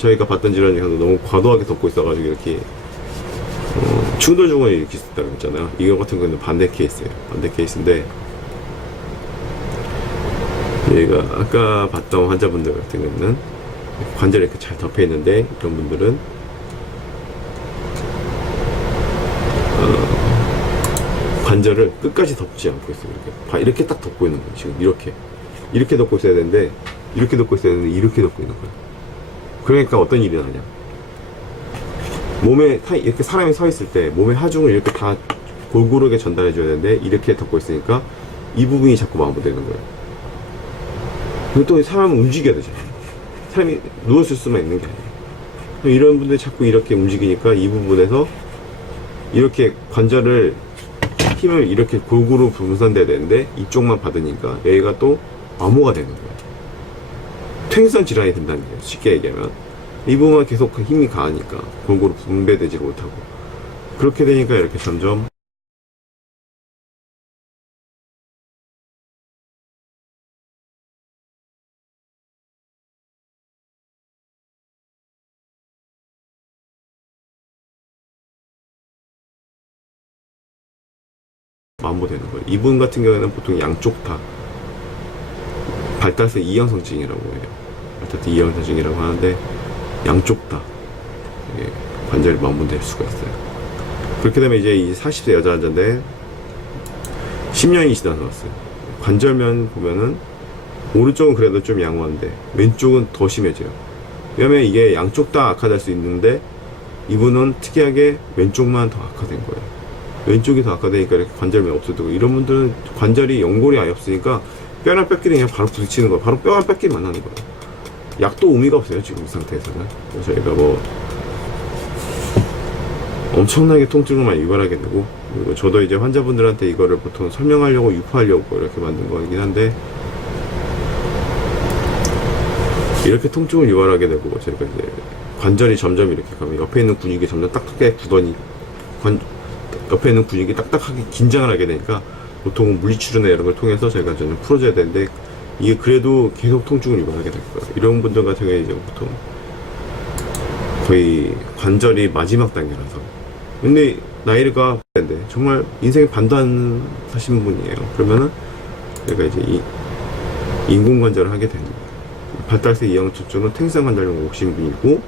저희가 봤던 질환 중에서 너무 과도하게 덮고 있어가지고 이렇게 충돌 증후군이 이렇게 있었다고 했잖아요. 이거 같은 경우는 반대 케이스예요. 반대 케이스인데 얘가 아까 봤던 환자분들 같은 경우는 관절이 이렇게 잘 덮여 있는데, 이런 분들은 관절을 끝까지 덮지 않고 있어요. 이렇게 딱 덮고 있는 거예요. 지금 이렇게 덮고 있어야 되는데, 이렇게 덮고 있어야 되는데 이렇게 덮고 있는 거예요. 그러니까 어떤 일이 나냐, 몸에 이렇게 사람이 서 있을 때 몸의 하중을 이렇게 다 골고루게 전달해 줘야 되는데, 이렇게 덮고 있으니까 이 부분이 자꾸 마모되는 거예요. 그리고 또 사람은 움직여야 되잖아요. 사람이 누웠을 수만 있는 게 아니에요. 이런 분들이 자꾸 이렇게 움직이니까 이 부분에서 이렇게 관절을 힘을 이렇게 골고루 분산돼야 되는데, 이쪽만 받으니까 여기가 또 마모가 되는 거예요. 퇴행성 질환이 된다는 거예요. 쉽게 얘기하면 이 부분만 계속 힘이 가하니까 골고루 분배되지 못하고, 그렇게 되니까 이렇게 점점 마모되는 거예요. 이분 같은 경우에는 보통 양쪽 다 발달성 이형성증이라고 해요. 발달성 이형성증이라고 하는데, 양쪽 다 관절이 마모될 수가 있어요. 그렇게 되면 이제 이 40대 여자 환자인데 10년이 지나서 왔어요. 관절면 보면은 오른쪽은 그래도 좀 양호한데 왼쪽은 더 심해져요. 왜냐면 이게 양쪽 다 악화될 수 있는데, 이분은 특이하게 왼쪽만 더 악화된 거예요. 왼쪽이 더 악화되니까 이렇게 관절면 없어지고, 이런 분들은 관절이 연골이 아예 없으니까 뼈랑 뼈끼리 그냥 바로 부딪히는 거예요. 바로 뼈랑 뼈끼리만 하는 거예요. 약도 의미가 없어요, 지금 이 상태에서는. 그래서 저희가 뭐 엄청나게 통증을 많이 유발하게 되고, 그리고 저도 이제 환자분들한테 이거를 보통 설명하려고 유포하려고 이렇게 만든 거긴 한데, 이렇게 통증을 유발하게 되고, 저희가 이제 관절이 점점 이렇게 가면 옆에 있는 근육이 점점 딱딱하게 굳더니 옆에 있는 근육이 딱딱하게 긴장을 하게 되니까 보통은 물리치료나 이런 걸 통해서 저희가 좀 풀어줘야 되는데, 이게 그래도 계속 통증을 유발하게 될 거예요. 이런 분들 같은 경우에 이제 보통 거의 관절이 마지막 단계라서, 근데 나이가 근데 정말 인생의 반도 안 사신 분이에요. 그러면은 제가 이제 인공관절을 하게 됩니다. 발달성 이형성증은 퇴행성 관절염 옥신분이고,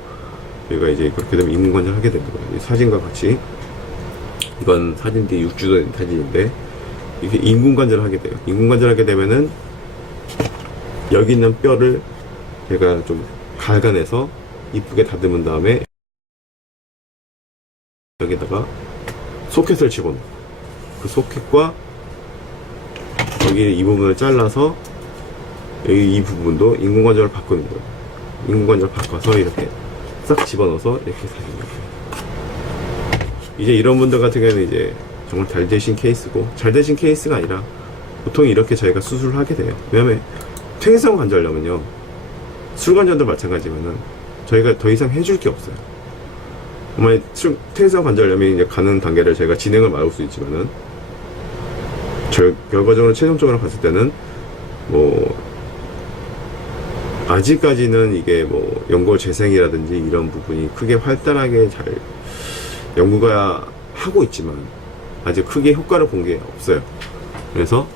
저희가 이제 그렇게 되면 인공관절 하게 되는 거예요. 사진과 같이, 이건 사진 뒤에 6주 된 사진인데, 이렇게 인공관절을 하게 돼요. 인공관절 하게 되면은 여기 있는 뼈를 제가 좀 갈가내서 이쁘게 다듬은 다음에 여기다가 소켓을 집어넣어요. 그 소켓과 여기 이 부분을 잘라서 여기 이 부분도 인공관절을 바꾸는 거예요. 인공관절을 바꿔서 이렇게 싹 집어넣어서 이렇게 사는 거예요. 이제 이런 분들 같은 경우는 이제 정말 잘 되신 케이스고, 잘 되신 케이스가 아니라 보통 이렇게 저희가 수술을 하게 돼요. 왜냐면 퇴행성 관절염은요, 술관절도 마찬가지면은 저희가 더 이상 해줄 게 없어요. 정말 퇴행성 관절염이 이제 가는 단계를 저희가 진행을 막을 수 있지만은, 결과적으로 최종적으로 봤을 때는 뭐 아직까지는 이게 뭐 연골 재생이라든지 이런 부분이 크게 활달하게 잘 연구가 하고 있지만 아직 크게 효과를 본 게 없어요. 그래서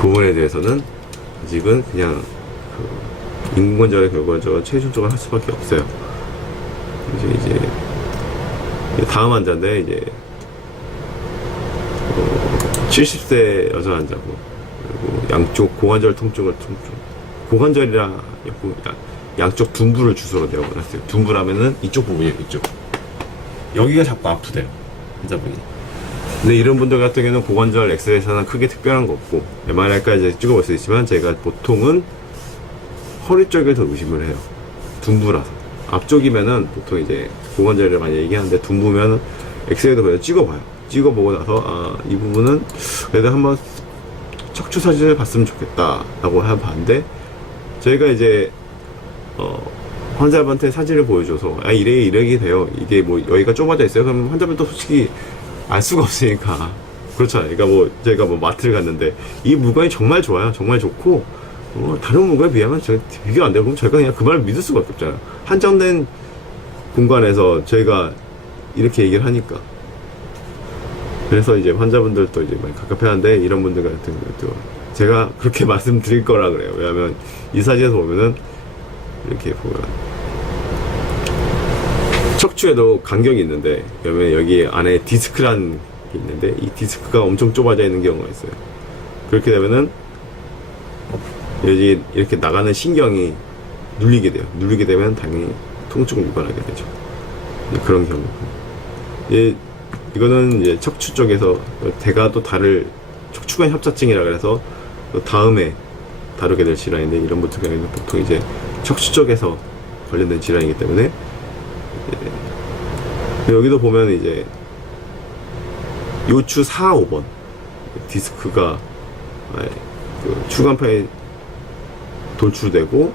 그 부분에 대해서는 아직은 그냥 인공관절의 결과적으로 최종적으로 할 수밖에 없어요. 이제 다음 환자인데, 이제 70세 여자 환자고, 그리고 양쪽 고관절 통증을 고관절이랑 양쪽 둔부를 주소로 내어놨어요. 둔부라면은 이쪽 부분이에요. 이쪽 여기가 자꾸 아프대요, 환자분이. 근데 이런 분들 같은 경우는 고관절 엑스레이에서는 크게 특별한 거 없고, MRI까지 이제 찍어볼 수 있지만 제가 보통은 허리 쪽을 더 의심을 해요. 둔부라서. 앞쪽이면은 보통 이제 고관절을 많이 얘기하는데, 둔부면 엑스레이도 그냥 찍어봐요. 찍어보고 나서 이 부분은 그래도 한번 척추 사진을 봤으면 좋겠다 라고 봤는데, 저희가 이제 환자분한테 사진을 보여줘서 이렇게 돼요. 이게 뭐 여기가 좁아져 있어요. 그럼 환자분도 솔직히 알 수가 없으니까. 그렇잖아요. 그러니까 뭐 저희가 뭐 마트를 갔는데 이 물건이 정말 좋아요. 정말 좋고, 다른 문과에 비하면 비교 안 되고, 그럼 저희가 그냥 그 말을 믿을 수가 없잖아요. 한정된 공간에서 저희가 이렇게 얘기를 하니까. 그래서 이제 환자분들도 이제 많이 갑갑해하는데, 이런 분들 같은 경우도 제가 그렇게 말씀드릴 거라 그래요. 왜냐하면 이 사진에서 보면은 이렇게 보면 척추에도 간격이 있는데, 그러면 여기 안에 디스크라는 게 있는데, 이 디스크가 엄청 좁아져 있는 경우가 있어요. 그렇게 되면은 여기 이렇게 나가는 신경이 눌리게 돼요. 눌리게 되면 당연히 통증을 유발하게 되죠. 그런 경우. 이거는 이제 척추 쪽에서 대가도 다를 척추관 협착증이라 그래서 다음에 다루게 될 질환인데, 이런 분들 경우에는 보통 이제 척추 쪽에서 관련된 질환이기 때문에, 여기도 보면 이제 요추 4, 5번 디스크가 그 추간판에 돌출되고,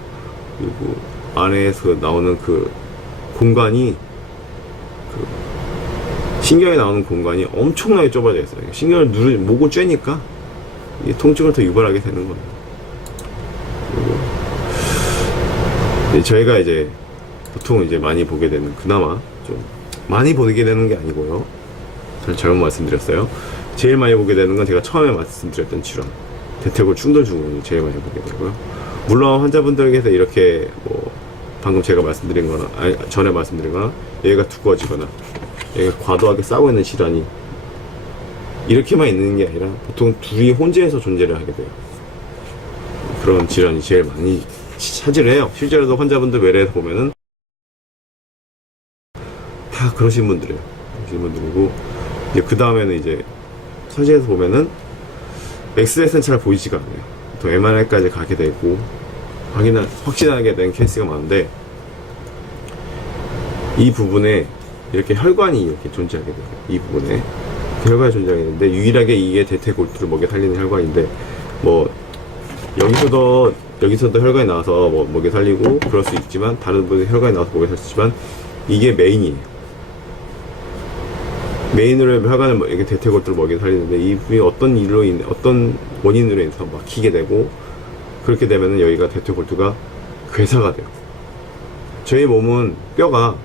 그리고 안에서 나오는 그 공간이, 그 신경에 나오는 공간이 엄청나게 좁아져 있어요. 신경을 목을 쬐니까 이 통증을 더 유발하게 되는 거예요. 그리고 저희가 이제 보통 이제 많이 보게 되는, 그나마 좀 많이 보게 되는 게 아니고요. 전 잘못 말씀드렸어요. 제일 많이 보게 되는 건 제가 처음에 말씀드렸던 질환, 대퇴골 충돌 증후군이 제일 많이 보게 되고요. 물론 환자분들에게서 이렇게 뭐 방금 제가 말씀드린 거나, 아니 전에 말씀드린 거나, 얘가 두꺼워지거나 얘가 과도하게 싸고 있는 질환이 이렇게만 있는 게 아니라 보통 둘이 혼재해서 존재를 하게 돼요. 그런 질환이 제일 많이 차지를 해요. 실제로도 환자분들 외래에서 보면은 다 그러신 분들이에요. 그러신 분들이고, 이제 그 다음에는 이제 사진에서 보면은 엑스레이는 잘 보이지가 않아요. 또 MRI까지 가게 되고 확신하게 된 케이스가 많은데, 이 부분에 이렇게 혈관이 이렇게 존재하게 돼요. 이 부분에 혈관이 존재하게 되는데, 유일하게 이게 대퇴골두를 먹여 살리는 혈관인데, 뭐 여기서도 혈관이 나와서 뭐 먹여 살리고 그럴 수 있지만, 다른 분의 혈관이 나와서 먹여 살 수 있지만, 이게 메인이에요. 메인으로 혈관을 이렇게 대퇴골두를 먹여 살리는데, 이 부분이 어떤 원인으로 인해서 막히게 되고, 그렇게 되면은 여기가 대퇴골두가 괴사가 돼요. 저희 몸은 뼈가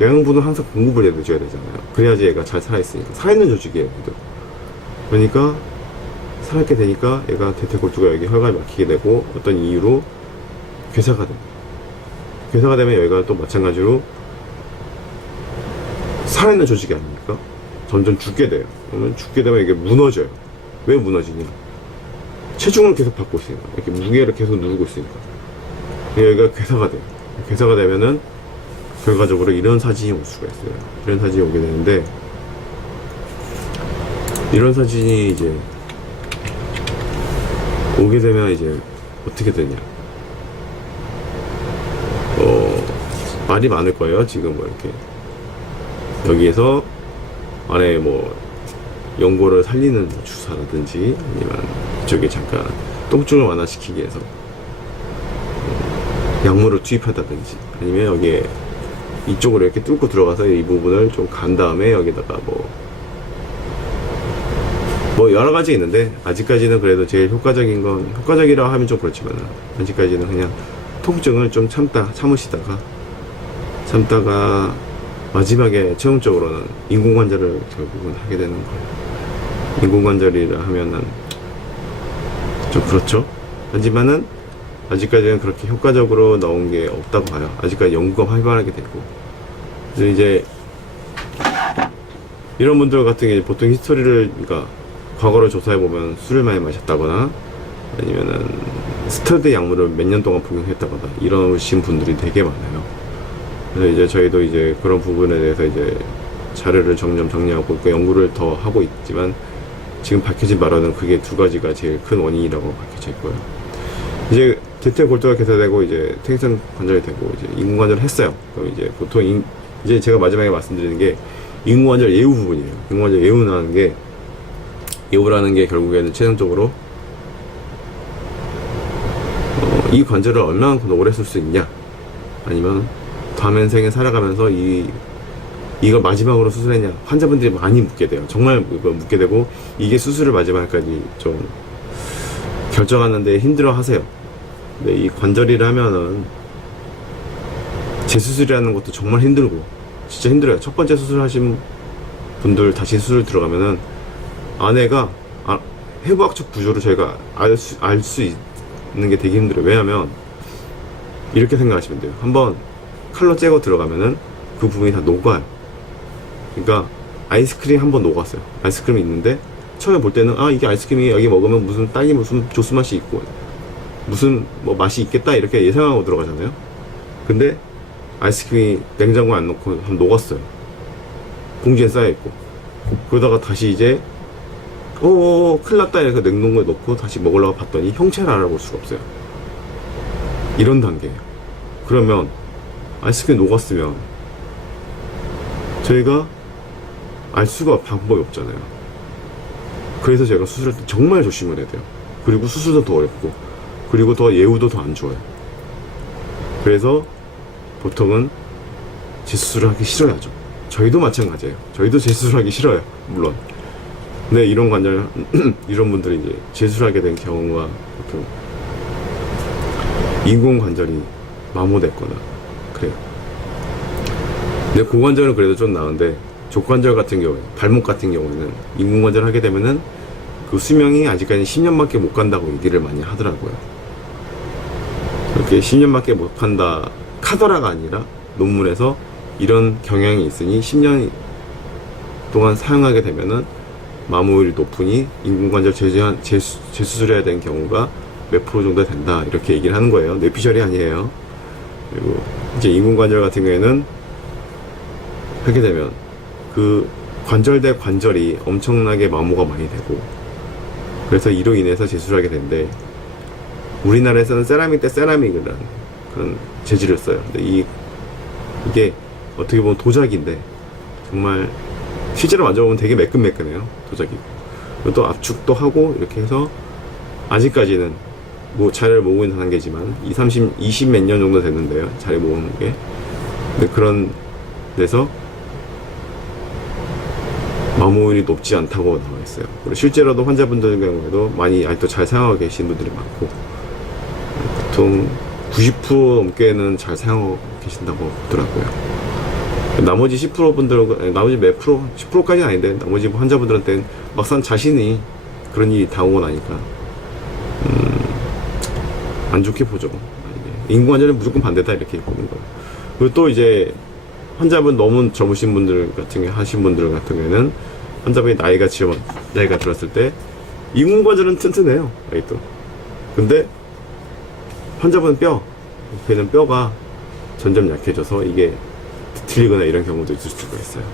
영양분을 항상 공급을 해줘야 되잖아요. 그래야지 얘가 잘 살아있으니까. 살아있는 조직이에요, 얘도. 그러니까 살아있게 되니까 얘가 대퇴골두가 여기 혈관이 막히게 되고, 어떤 이유로 괴사가 됩니다. 괴사가 되면 여기가 또 마찬가지로 살아있는 조직이 아닙니까? 점점 죽게 돼요. 그러면 죽게 되면 이게 무너져요. 왜 무너지냐? 체중을 계속 받고 있으니까. 이렇게 무게를 계속 누르고 있으니까. 여기가 괴사가 돼요. 괴사가 되면은 결과적으로 이런 사진이 올 수가 있어요. 이런 사진이 오게 되는데, 이런 사진이 이제 오게 되면 이제 어떻게 되냐? 말이 많을 거예요. 지금 뭐 이렇게 여기에서 안에 뭐 연골을 살리는 주사라든지, 아니면 이쪽에 잠깐 통증을 완화시키기 위해서 약물을 투입한다든지, 아니면 여기에 이쪽으로 이렇게 뚫고 들어가서 이 부분을 좀 간 다음에 여기다가 뭐 여러 가지 있는데, 아직까지는 그래도 제일 효과적이라고 하면 좀 그렇지만, 아직까지는 그냥 통증을 좀 참으시다가 마지막에 최종적으로는 인공관절을 결국은 하게 되는 거예요. 인공관절이라 하면은 좀 그렇죠. 하지만은 아직까지는 그렇게 효과적으로 나온 게 없다고 봐요. 아직까지 연구가 활발하게 되고. 그래서 이제 이런 분들 같은 경우에 보통 히스토리를, 그러니까 과거를 조사해 보면 술을 많이 마셨다거나, 아니면은 스테로이드 약물을 몇 년 동안 복용했다거나 이러신 분들이 되게 많아요. 그래서 이제 저희도 이제 그런 부분에 대해서 이제 자료를 점점 정리하고 그 연구를 더 하고 있지만, 지금 밝혀진 바로는 그게 두 가지가 제일 큰 원인이라고 밝혀져 있고요. 이제 대퇴골두가 개사되고 이제 퇴행성 관절이 되고 이제 인공관절을 했어요. 그럼 이제 보통 이제 제가 마지막에 말씀드리는 게 인공관절 예후 부분이에요. 인공관절 예후라는 게 결국에는 최종적으로 이 관절을 얼마나 오래 쓸 수 있냐, 아니면 다음 생에 살아가면서 이걸 마지막으로 수술했냐, 환자분들이 많이 묻게 돼요. 정말 묻게 되고, 이게 수술을 마지막까지 좀 결정하는데 힘들어 하세요. 근데 이 관절이라 하면은 재수술이라는 것도 정말 힘들고 진짜 힘들어요. 첫 번째 수술하신 분들 다시 수술 들어가면은 안에가 해부학적 구조를 저희가 알 수 있는 게 되게 힘들어요. 왜냐면 이렇게 생각하시면 돼요. 한번 칼로 째고 들어가면은 그 부분이 다 녹아요. 그러니까 아이스크림 한번 녹았어요. 아이스크림이 있는데 처음에 볼 때는 이게 아이스크림이 여기 먹으면 무슨 딸기 무슨 조스 맛이 있고 무슨 뭐 맛이 있겠다 이렇게 예상하고 들어가잖아요. 근데 아이스크림이 냉장고에 안 넣고 한번 녹았어요. 봉지에 쌓여있고. 그러다가 다시 이제 큰일 났다 이렇게 냉동고에 넣고 다시 먹으려고 봤더니 형체를 알아볼 수가 없어요. 이런 단계예요. 그러면 아이스크림이 녹았으면 저희가 알 수가 방법이 없잖아요. 그래서 제가 수술할 때 정말 조심을 해야 돼요. 그리고 수술도 더 어렵고 그리고 더 예후도 더 안 좋아요. 그래서 보통은 재수술을 하기 싫어야죠. 저희도 마찬가지예요. 저희도 재수술하기 싫어요. 물론. 근데 이런 관절 이런 분들이 이제 재수술하게 된 경우가 보통 인공 관절이 마모됐거나 그래요. 근데 고관절은 그래도 좀 나은데 족관절 같은 경우에 발목 같은 경우에는 인공 관절 하게 되면은 그 수명이 아직까지 10년밖에 못 간다고 얘기를 많이 하더라고요. 이렇게 10년밖에 못 간다 카더라가 아니라 논문에서 이런 경향이 있으니 10년 동안 사용하게 되면은 마모율이 높으니 인공관절 재수술해야 되는 경우가 몇 프로 정도 된다 이렇게 얘기를 하는 거예요. 뇌피셜이 아니에요. 그리고 이제 인공관절 같은 경우에는 하게 되면 그 관절 대 관절이 엄청나게 마모가 많이 되고 그래서 이로 인해서 재수술하게 되는데 우리나라에서는 세라믹 대 세라믹이라는 그런 재질을 써요. 근데 이게 어떻게 보면 도자기인데 정말 실제로 만져보면 되게 매끈매끈해요. 도자기. 또 압축도 하고 이렇게 해서 아직까지는 뭐 잘 모으는 단계지만 20 몇 년 정도 됐는데요. 잘 모으는 게. 근데 그런 데서 마모율이 높지 않다고 나와 있어요. 그리고 실제로도 환자분들 경우에도 많이 아직도 잘 사용하고 계신 분들이 많고 보통 90% 넘게는 잘 사용하고 계신다고 보더라고요. 나머지 10% 분들은, 나머지 몇 프로? 10%까지는 아닌데, 나머지 환자분들한테는 막상 자신이 그런 일이 당하고 나니까, 안 좋게 보죠. 인공관절은 무조건 반대다, 이렇게 보는 거예요. 그리고 또 이제, 환자분 너무 젊으신 분들 같은 경우, 하신 분들 같은 경우에는, 환자분이 나이가 들었을 때, 인공관절은 튼튼해요, 아직도. 근데, 환자분 걔는 뼈가 점점 약해져서 이게 틀리거나 이런 경우도 있을 수가 있어요.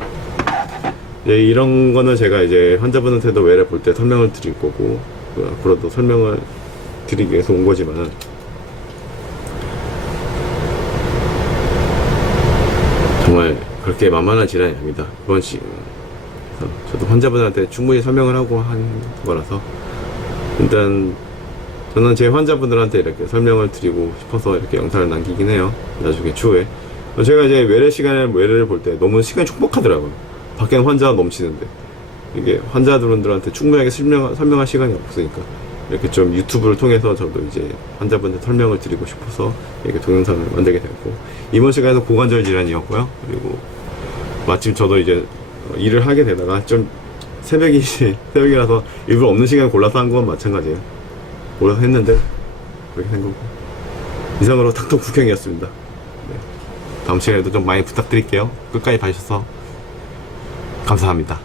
이런 거는 제가 이제 환자분한테도 외래 볼 때 설명을 드릴 거고 앞으로도 설명을 드리기 위해서 온 거지만 정말 그렇게 만만한 질환이 아닙니다. 그래서 저도 환자분한테 충분히 설명을 하고 한 거라서 일단 저는 제 환자분들한테 이렇게 설명을 드리고 싶어서 이렇게 영상을 남기긴 해요. 나중에 추후에 제가 이제 외래를 볼 때 너무 시간이 촉박하더라고요. 밖에는 환자가 넘치는데 이게 환자분들한테 충분하게 설명할 시간이 없으니까 이렇게 좀 유튜브를 통해서 저도 이제 환자분한테 설명을 드리고 싶어서 이렇게 동영상을 만들게 됐고 이번 시간에도 고관절 질환이었고요. 그리고 마침 저도 이제 일을 하게 되다가 좀 새벽이라서 일부러 없는 시간을 골라서 한 건 마찬가지예요. 골라서 했는데 그렇게 된 거고 이상으로 탁톡 국형이었습니다. 다음 시간에도 좀 많이 부탁드릴게요. 끝까지 봐주셔서 감사합니다.